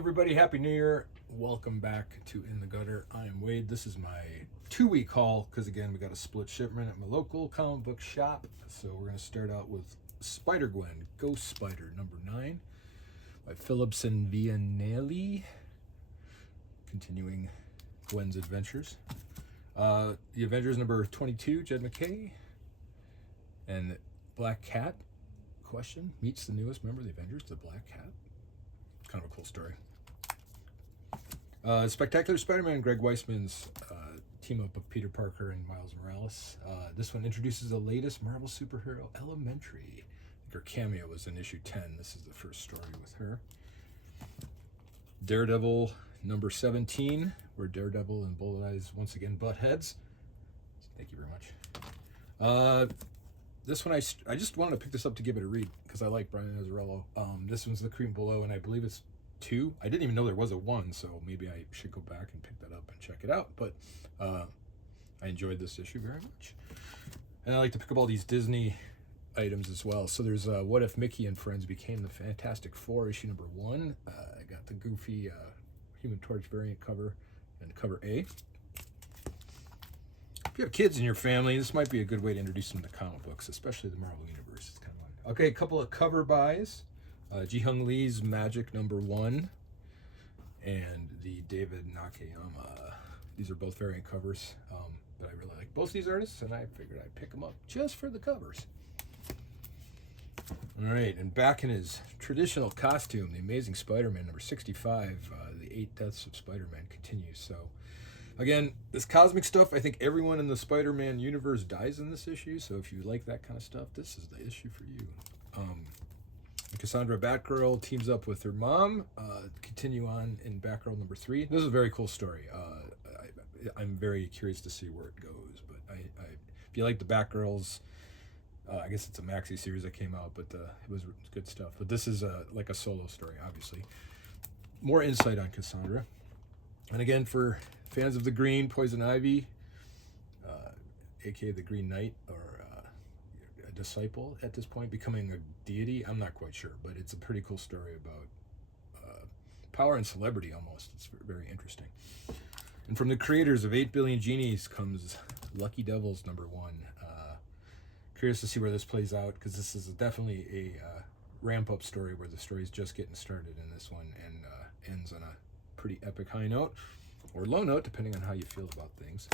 everybody, Happy New Year. Welcome back to In the Gutter. I am Wade. This is my 2-week haul because again we got a split shipment at my local comic book shop. So we're going to start out with Spider-Gwen, Ghost Spider number 9 by Phillips and Vianelli. Continuing Gwen's adventures. The Avengers number 22, Jed McKay. And Black Cat, question, meets the newest member of the Avengers, the Black Cat. Kind of a cool story. Spectacular Spider-Man, Greg Weisman's team up of Peter Parker and Miles Morales. This one introduces the latest Marvel superhero, Elementary. I think her cameo was in issue 10. This is the first story with her. Daredevil number 17, where Daredevil and Bullseye once again butt heads. Thank you very much. This one, I just wanted to pick this up to give it a read because I like Brian Azzarello. This one's The Cream Below, and I believe it's 2. I didn't even know there was a 1, so maybe I should go back and pick that up and check it out. But I enjoyed this issue very much. And I like to pick up all these Disney items as well. So there's What If Mickey and Friends Became the Fantastic Four, issue number 1. I got the goofy Human Torch variant cover and cover A. If you have kids in your family, this might be a good way to introduce them to comic books, especially the Marvel Universe. It's kind of fun. Okay, a couple of cover buys. Ji-Hung Lee's Magic number 1 and the David Nakayama. These are both variant covers, but I really like both these artists, and I figured I'd pick them up just for the covers. All right, and back in his traditional costume, the Amazing Spider-Man number 65, the 8 Deaths of Spider-Man continues. So again, this cosmic stuff, I think everyone in the Spider-Man universe dies in this issue, so if you like that kind of stuff, this is the issue for you. Cassandra Batgirl teams up with her mom, continue on in Batgirl number 3. This is a very cool story. I'm very curious to see where it goes, but if you like the Batgirls, I guess it's a maxi series that came out, but it was good stuff. But this is like a solo story, obviously. More insight on Cassandra. And again, for fans of the Green, Poison Ivy, aka the Green Knight, or a disciple at this point, becoming a deity. I'm not quite sure, but it's a pretty cool story about power and celebrity almost. It's very interesting. And from the creators of 8 Billion Genies comes Lucky Devils number 1. Curious to see where this plays out, because this is definitely a ramp-up story where the story's just getting started in this one and ends on a pretty epic high note, or low note, depending on how you feel about things.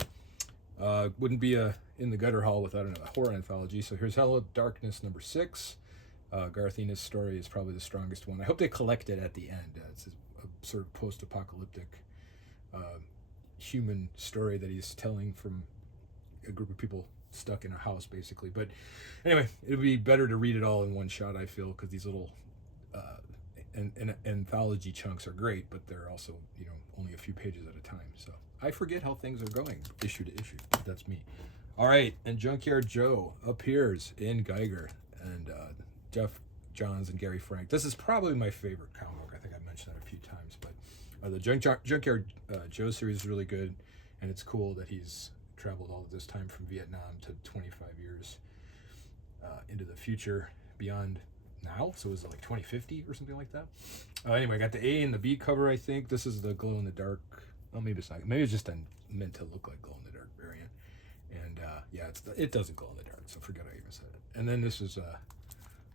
Wouldn't be a In the Gutter haul without a horror anthology. So here's Hello Darkness number 6. Garth Ennis' story is probably the strongest one. I hope they collect it at the end. It's a sort of post-apocalyptic human story that he's telling from a group of people stuck in a house, basically. But anyway, it would be better to read it all in one shot, I feel, because these little anthology chunks are great, but they're also, only a few pages at a time. So I forget how things are going issue to issue. That's me. All right, and Junkyard Joe appears in Geiger, and Jeff Johns and Gary Frank. This is probably my favorite comic book. I think I've mentioned that a few times, but the Junkyard Joe series is really good, and it's cool that he's traveled all of this time from Vietnam to 25 years into the future beyond now. So is it like 2050 or something like that? Anyway, I got the A and the B cover, I think. This is the glow-in-the-dark. Well, maybe it's not. Maybe it's just meant to look like glow-in-the-dark variant. And yeah, it doesn't glow in the dark, so forget I even said it. And then this is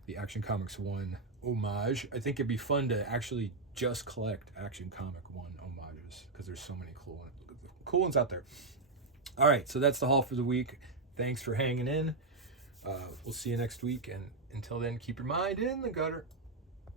the Action Comics 1 homage. I think it'd be fun to actually just collect Action Comic 1 homages, because there's so many cool ones out there. All right, so that's the haul for the week. Thanks for hanging in. We'll see you next week, and until then, keep your mind in the gutter.